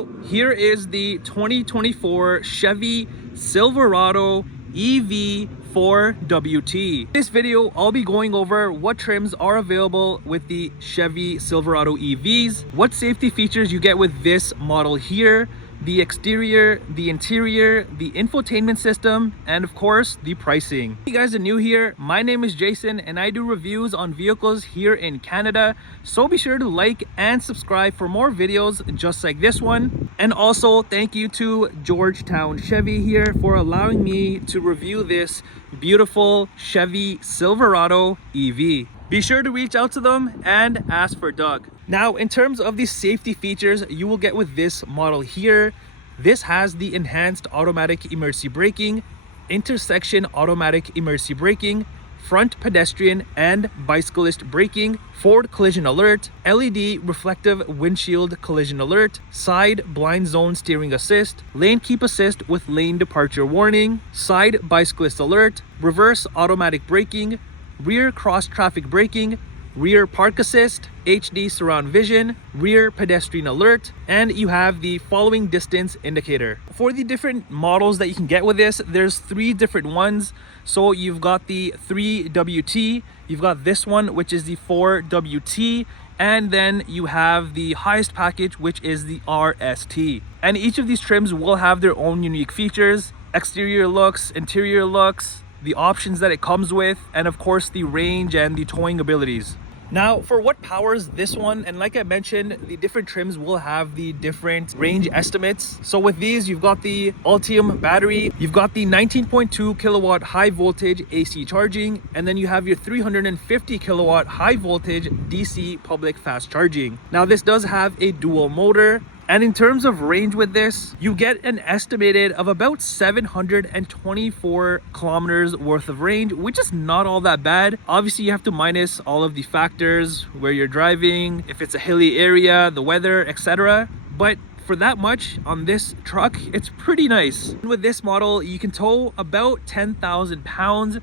Now, here is the 2024 Chevy Silverado EV 4WT. In this video, I'll be going over what trims are available with the Chevy Silverado EVs, what safety features you get with this model here, the exterior, the interior, the infotainment system, and of course, the pricing. If you guys are new here, my name is Jason and I do reviews on vehicles here in Canada. So be sure to like and subscribe for more videos just like this one. And also thank you to Georgetown Chevy here for allowing me to review this beautiful Chevy Silverado EV. Be sure to reach out to them and ask for Doug. Now, in terms of the safety features you will get with this model here, this has the enhanced automatic emergency braking, intersection automatic emergency braking, front pedestrian and bicyclist braking, forward collision alert, LED reflective windshield collision alert, side blind zone steering assist, lane keep assist with lane departure warning, side bicyclist alert, reverse automatic braking, rear cross traffic braking, rear park assist, HD surround vision, rear pedestrian alert, and you have the following distance indicator. For the different models that you can get with this, there's three different ones. So you've got the 3WT, you've got this one, which is the 4WT, and then you have the highest package, which is the RST. And each of these trims will have their own unique features, exterior looks, interior looks, the options that it comes with, and of course the range and the towing abilities. Now, for what powers this one, and like I mentioned, the different trims will have the different range estimates. So with these, you've got the Ultium battery, you've got the 19.2 kilowatt high voltage AC charging, and then you have your 350 kilowatt high voltage DC public fast charging. Now, this does have a dual motor. And in terms of range with this, you get an estimated of about 724 kilometers worth of range, which is not all that bad. Obviously, you have to minus all of the factors, where you're driving, if it's a hilly area, the weather, etc. But for that much on this truck, it's pretty nice. And with this model, you can tow about 10,000 pounds,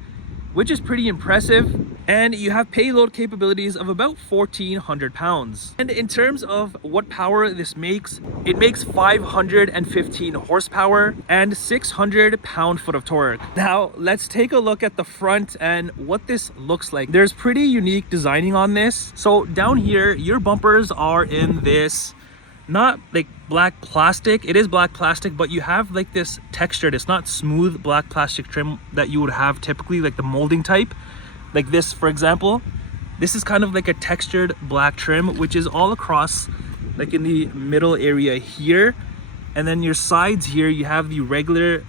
which is pretty impressive. And you have payload capabilities of about 1,400 pounds. And in terms of what power this makes, it makes 515 horsepower and 600 pound-foot of torque. Now, let's take a look at the front and what this looks like. There's pretty unique designing on this. So down here, your bumpers are in this, not like black plastic, it is black plastic, but you have like this textured, it's not smooth black plastic trim that you would have typically, like the molding type. Like this, for example, this is kind of like a textured black trim, which is all across, like in the middle area here. And then your sides here, you have the regular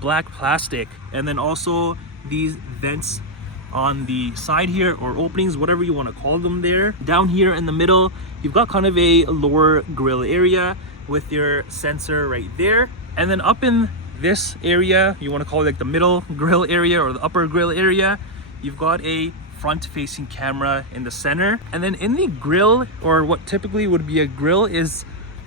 black plastic. And then also these vents on the side here, or openings, whatever you want to call them there. Down here in the middle, you've got kind of a lower grille area with your sensor right there. And then up in this area, you want to call it like the middle grille area or the upper grille area, you've got a front-facing camera in the center. And then in the grille, or what typically would be a grille, is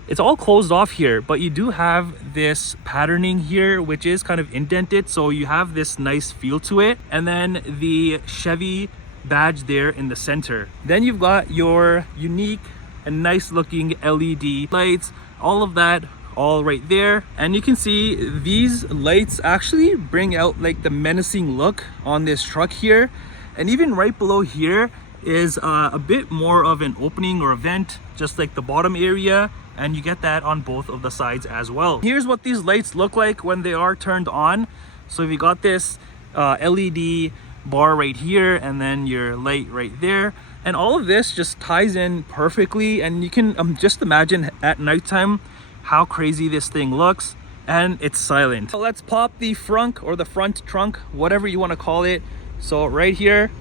it's all closed off here, but you do have this patterning here, which is kind of indented, so you have this nice feel to it. And then the Chevy badge there in the center. Then you've got your unique and nice looking LED lights, all of that all right there. And you can see these lights actually bring out like the menacing look on this truck here. And even right below here is a bit more of an opening or a vent, just like the bottom area, and you get that on both of the sides as well. Here's what these lights look like when they are turned on. So if you got this LED bar right here, and then your light right there, and all of this just ties in perfectly. And you can just imagine at nighttime how crazy this thing looks, and it's silent. So let's pop the front, or the front trunk, whatever you want to call it. So right here,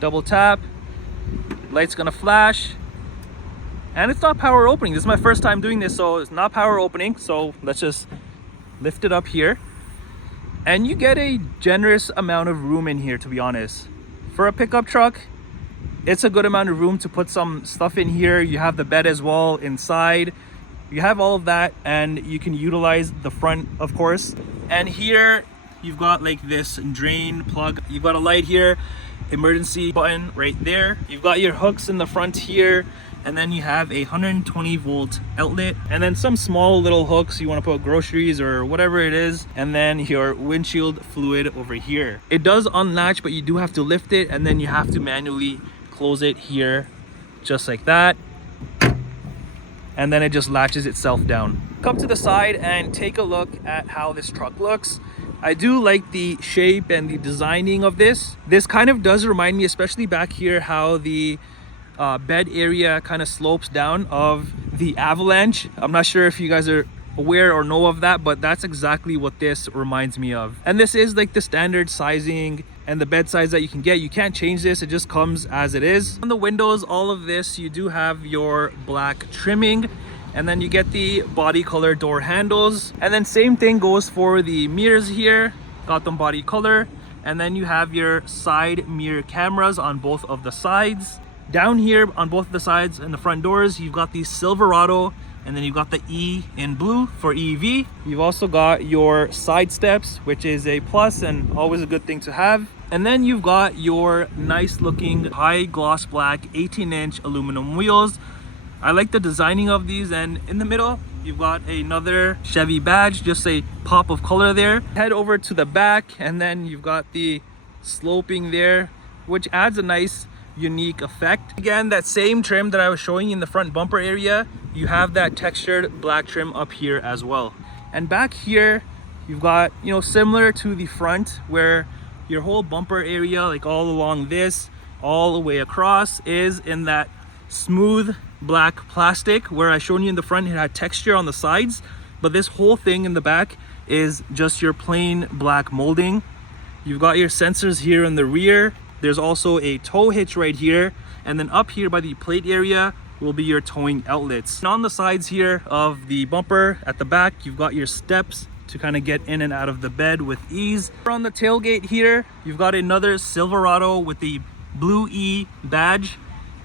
double tap, light's gonna flash, and it's not power opening. This is my first time doing this, so it's not power opening. So let's just lift it up here, and you get a generous amount of room in here, to be honest. For a pickup truck, it's a good amount of room to put some stuff in here. You have the bed as well inside. You have all of that, and you can utilize the front, of course. And here you've got like this drain plug. You've got a light here, emergency button right there. You've got your hooks in the front here. and then you have a 120 volt outlet, and then some small little hooks you want to put groceries or whatever it is, and then your windshield fluid over here. It does unlatch, but you do have to lift it, and then you have to manually close it here just like that, and then it just latches itself down. Come to the side and take a look at how this truck looks. I do like the shape and the designing of this. This kind of does remind me, especially back here, how the bed area kind of slopes down of the Avalanche. I'm not sure if you guys are aware or know of that, but that's exactly what this reminds me of. And this is like the standard sizing and the bed size that you can get. You can't change this, it just comes as it is. On the windows, all of this, you do have your black trimming, and then you get the body color door handles, and then same thing goes for the mirrors here, got them body color, and then you have your side mirror cameras on both of the sides. Down here on both of the sides and the front doors, you've got the Silverado, and then you've got the E in blue for EV. You've also got your side steps, which is a plus and always a good thing to have. And then you've got your nice looking high gloss black 18-inch aluminum wheels. I like the designing of these, and in the middle you've got another Chevy badge, just a pop of color there. Head over to the back, and then you've got the sloping there, which adds a nice unique effect. Again, that same trim that I was showing you in the front bumper area, you have that textured black trim up here as well. And back here you've got, you know, similar to the front, where your whole bumper area, like all along this, all the way across, is in that smooth black plastic, where I showed you in the front it had texture on the sides, but this whole thing in the back is just your plain black molding. You've got your sensors here in the rear. There's also a tow hitch right here, and then up here by the plate area will be your towing outlets. And on the sides here of the bumper at the back, you've got your steps to kind of get in and out of the bed with ease. On the tailgate here, you've got another Silverado with the blue E badge.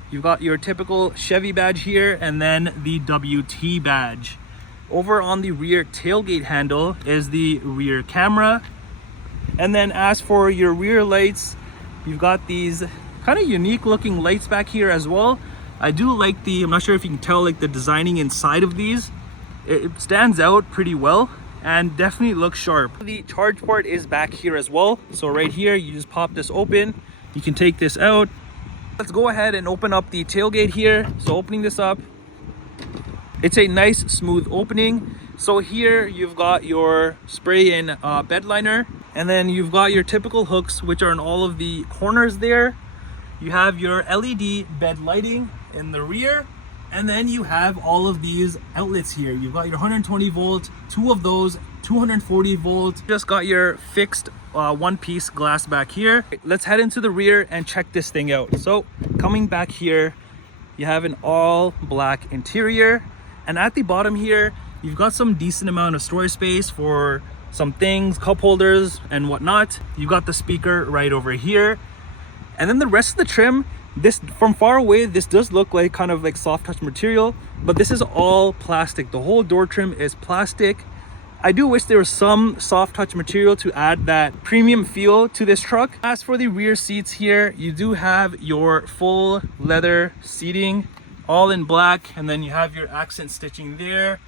You've got your typical Chevy badge here, and then the WT badge. Over on the rear tailgate handle is the rear camera. And then as for your rear lights, you've got these kind of unique looking lights back here as well. I do like the, I'm not sure if you can tell, like the designing inside of these. It stands out pretty well and definitely looks sharp. The charge port is back here as well. So right here, you just pop this open. You can take this out. Let's go ahead and open up the tailgate here. So opening this up, it's a nice smooth opening. So here you've got your spray in bed liner, and then you've got your typical hooks, which are in all of the corners there. You have your LED bed lighting in the rear, and then you have all of these outlets here. You've got your 120 volt, two of those, 240 volt. Just got your fixed one-piece glass back here. Let's head into the rear and check this thing out. So coming back here, you have an all black interior, and at the bottom here you've got some decent amount of storage space for some things, cup holders and whatnot. You've got the speaker right over here, and then the rest of the trim, this from far away, this does look like kind of like soft touch material, but this is all plastic. The whole door trim is plastic. I do wish there was some soft touch material to add that premium feel to this truck. As for the rear seats here, you do have your full leather seating, all in black, and then you have your accent stitching there.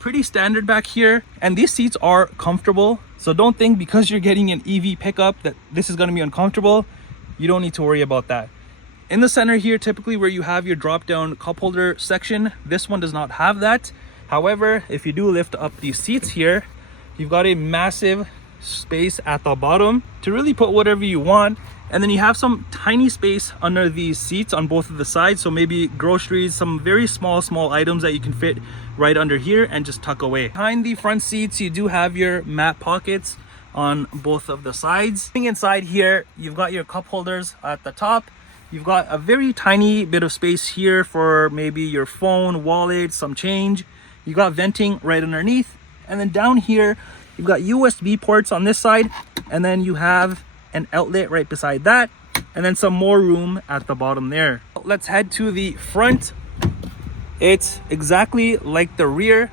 Pretty standard back here, and these seats are comfortable, so don't think because you're getting an EV pickup that this is going to be uncomfortable. You don't need to worry about that. In the center here, typically where you have your drop down cup holder section, this one does not have that. However, if you do lift up these seats here, you've got a massive space at the bottom to really put whatever you want. And then you have some tiny space under these seats on both of the sides, so maybe groceries, some very small items that you can fit right under here and just tuck away. Behind the front seats, you do have your mat pockets on both of the sides. Inside here, you've got your cup holders at the top. You've got a very tiny bit of space here for maybe your phone, wallet, some change. You've got venting right underneath, and then down here you've got USB ports on this side, and then you have an outlet right beside that, and then some more room at the bottom there. Let's head to the front. It's exactly like the rear,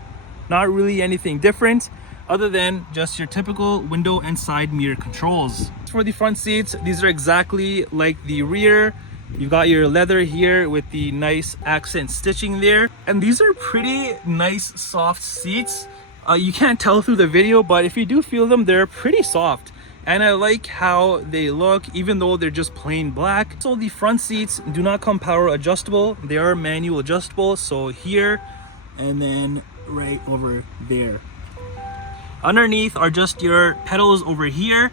not really anything different other than just your typical window and side mirror controls. For the front seats, these are exactly like the rear. You've got your leather here with the nice accent stitching there. And these are pretty nice soft seats. You can't tell through the video, but if you do feel them, they're pretty soft. And I like how they look, even though they're just plain black. So the front seats do not come power adjustable. They are manual adjustable. So here and then right over there. Underneath are just your pedals over here.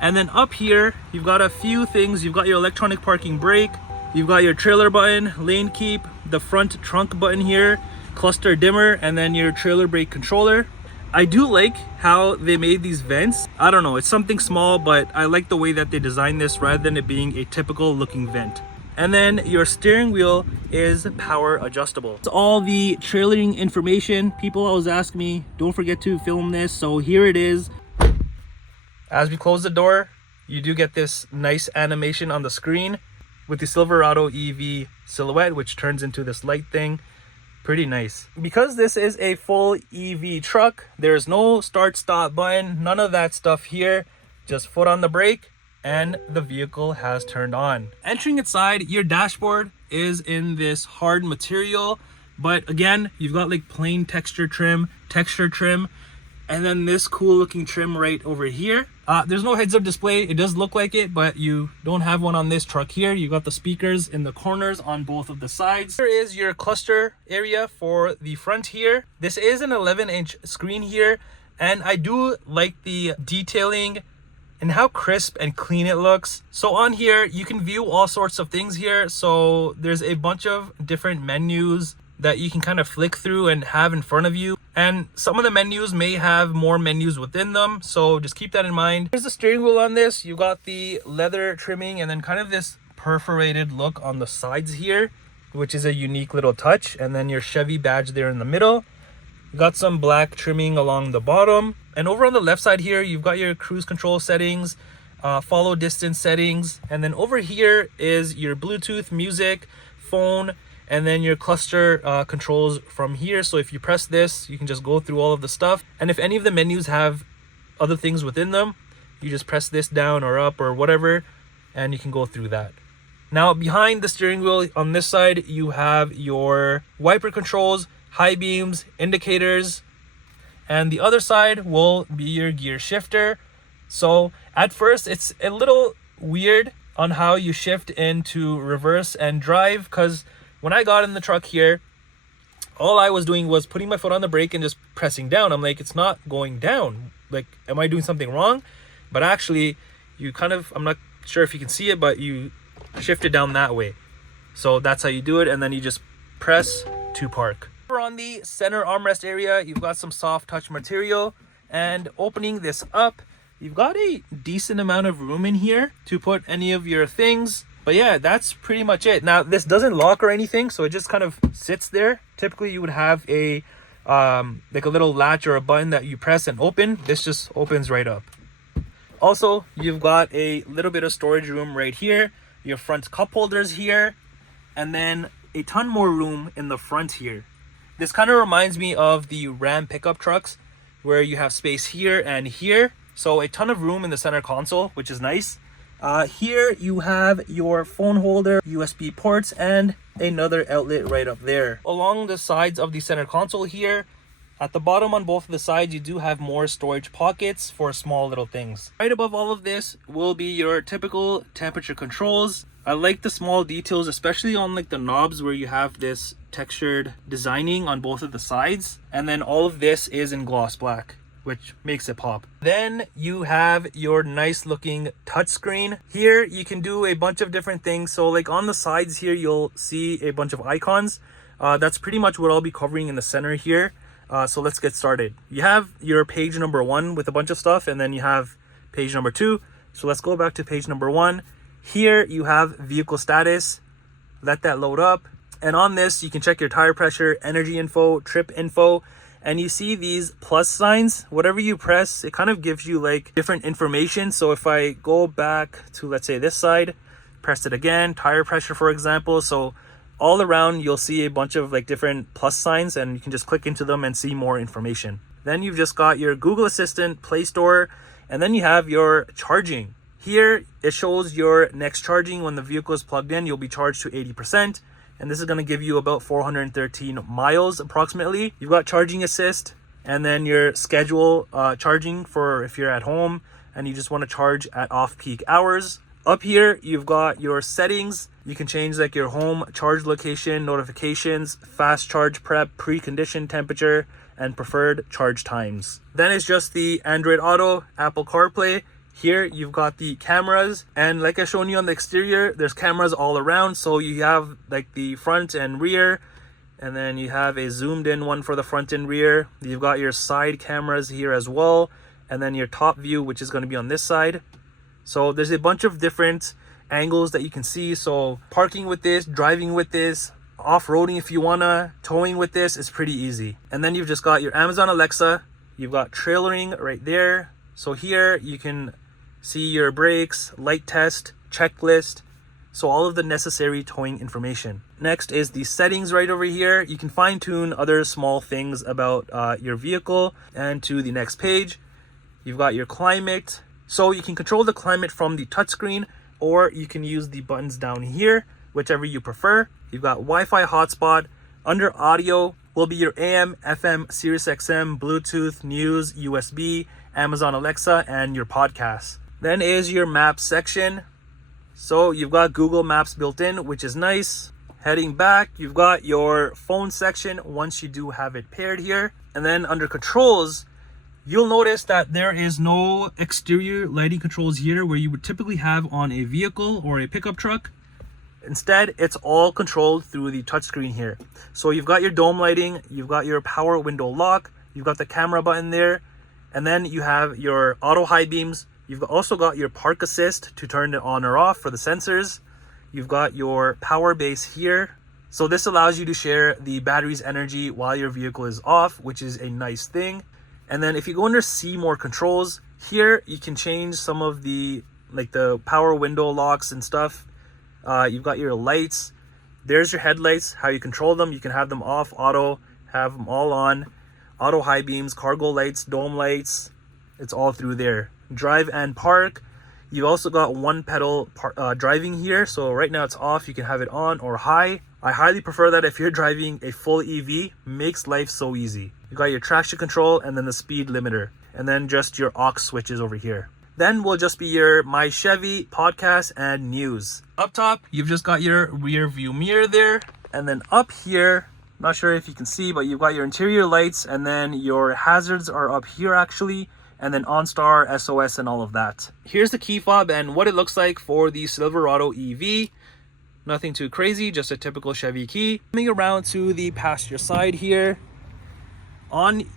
And then up here, you've got a few things. You've got your electronic parking brake. You've got your trailer button, lane keep, the front trunk button here, cluster dimmer, and then your trailer brake controller. I do like how they made these vents. I don't know, it's something small, but I like the way that they designed this rather than it being a typical looking vent. And then your steering wheel is power adjustable. It's all the trailering information. People always ask me, don't forget to film this. So here it is. As we close the door, you do get this nice animation on the screen with the Silverado EV silhouette, which turns into this light thing. Pretty nice. Because this is a full EV truck, there's no start stop button, none of that stuff here. Just foot on the brake and the vehicle has turned on. Entering inside, your dashboard is in this hard material, but again, you've got like plain texture trim, and then this cool looking trim right over here. There's no heads-up display. It does look like it, but you don't have one on this truck here. You got the speakers in the corners on both of the sides. Here is your cluster area for the front here. This is an 11-inch screen here, and I do like the detailing and how crisp and clean it looks. So on here, you can view all sorts of things here. So there's a bunch of different menus that you can kind of flick through and have in front of you. And some of the menus may have more menus within them, so just keep that in mind. Here's the steering wheel on this. You got the leather trimming and then kind of this perforated look on the sides here, which is a unique little touch. And then your Chevy badge there in the middle. You got some black trimming along the bottom. And over on the left side here, you've got your cruise control settings, follow distance settings. And then over here is your Bluetooth, music, phone, and then your cluster controls from here. So if you press this, you can just go through all of the stuff. And if any of the menus have other things within them, you just press this down or up or whatever, and you can go through that. Now behind the steering wheel on this side, you have your wiper controls, high beams, indicators, and the other side will be your gear shifter. So at first it's a little weird on how you shift into reverse and drive, because when I got in the truck here, all I was doing was putting my foot on the brake and just pressing down. I'm like, it's not going down. Like, am I doing something wrong? But actually, you kind of, I'm not sure if you can see it, but you shift it down that way. So that's how you do it. And then you just press to park. Over on the center armrest area, you've got some soft touch material. And opening this up, you've got a decent amount of room in here to put any of your things. But yeah, that's pretty much it. Now, this doesn't lock or anything, so it just kind of sits there. Typically, you would have a like a little latch or a button that you press and open. This just opens right up. Also, you've got a little bit of storage room right here. Your front cup holders here, and then a ton more room in the front here. This kind of reminds me of the Ram pickup trucks, where you have space here and here. So a ton of room in the center console, which is nice. Here you have your phone holder, USB ports, and another outlet right up there. Along the sides of the center console here, at the bottom on both of the sides, you do have more storage pockets for small little things. Right above all of this will be your typical temperature controls. I like the small details, especially on like the knobs where you have this textured designing on both of the sides. And then all of this is in gloss black, which makes it pop. Then you have your nice looking touchscreen. Here you can do a bunch of different things. So like on the sides here, you'll see a bunch of icons. That's pretty much what I'll be covering in the center here. So let's get started. You have your page number 1 with a bunch of stuff, and then you have page number 2. So let's go back to page number 1. Here you have vehicle status. Let that load up. And on this, you can check your tire pressure, energy info, trip info. And you see these plus signs. Whatever you press, it kind of gives you like different information. So if I go back to, let's say, this side, press it again, tire pressure, for example. So all around, you'll see a bunch of like different plus signs, and you can just click into them and see more information. Then you've just got your Google Assistant, Play Store, and then you have your charging. Here, it shows your next charging. When the vehicle is plugged in, you'll be charged to 80%. And this is going to give you about 413 miles approximately. You've got charging assist, and then your schedule charging for if you're at home and you just want to charge at off-peak hours. Up here, you've got your settings. You can change like your home charge location, notifications, fast charge prep, preconditioned temperature, and preferred charge times. Then it's just the Android Auto, Apple CarPlay. Here you've got the cameras, and like I shown you on the exterior, there's cameras all around. So you have like the front and rear, and then you have a zoomed in one for the front and rear. You've got your side cameras here as well, and then your top view, which is going to be on this side. So there's a bunch of different angles that you can see. So parking with this, driving with this, off-roading if you wanna, towing with this is pretty easy. And then you've just got your Amazon Alexa. You've got trailering right there. So here you can see your brakes, light test, checklist. So all of the necessary towing information. Next is the settings right over here. You can fine tune other small things about your vehicle. And to the next page, you've got your climate. So you can control the climate from the touchscreen, or you can use the buttons down here, whichever you prefer. You've got Wi-Fi hotspot. Under audio will be your AM, FM, Sirius XM, Bluetooth, news, USB, Amazon Alexa, and your podcasts. Then is your maps section. So you've got Google Maps built in, which is nice. Heading back, you've got your phone section once you do have it paired here. And then under controls, you'll notice that there is no exterior lighting controls here where you would typically have on a vehicle or a pickup truck. Instead, it's all controlled through the touchscreen here. So you've got your dome lighting, you've got your power window lock, you've got the camera button there, and then you have your auto high beams. You've also got your park assist to turn it on or off for the sensors. You've got your power base here. So this allows you to share the battery's energy while your vehicle is off, which is a nice thing. And then if you go under see more controls, here you can change some of the like the power window locks and stuff. You've got your lights. There's your headlights, how you control them. You can have them off, auto, have them all on. Auto high beams, cargo lights, dome lights. It's all through there. Drive and park. You've also got one pedal driving here. So right now it's off. You can have it on or high. I highly prefer that if you're driving a full EV. Makes life so easy. You got your traction control and then the speed limiter, and then just your aux switches over here. Then will just be your My Chevy, podcast, and news. Up top, you've just got your rear view mirror there, and then up here, not sure if you can see, but you've got your interior lights, and then your hazards are up here actually, and then OnStar, SOS, and all of that. Here's the key fob and what it looks like for the Silverado EV. Nothing too crazy, just a typical Chevy key. Coming around to the passenger side here.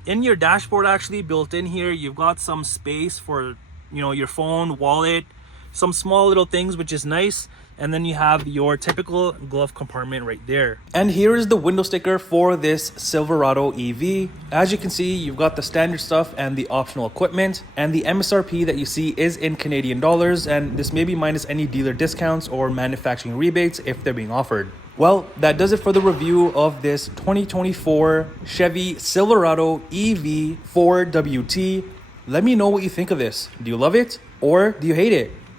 In your dashboard, actually built in here, you've got some space for, you know, your phone, wallet, some small little things, which is nice. And then you have your typical glove compartment right there. And here is the window sticker for this Silverado EV. As you can see, you've got the standard stuff and the optional equipment, and the MSRP that you see is in Canadian dollars, and this may be minus any dealer discounts or manufacturing rebates if they're being offered. Well, that does it for the review of this 2024 Chevy Silverado EV 4WT. Let me know what you think of this. Do you love it or do you hate it?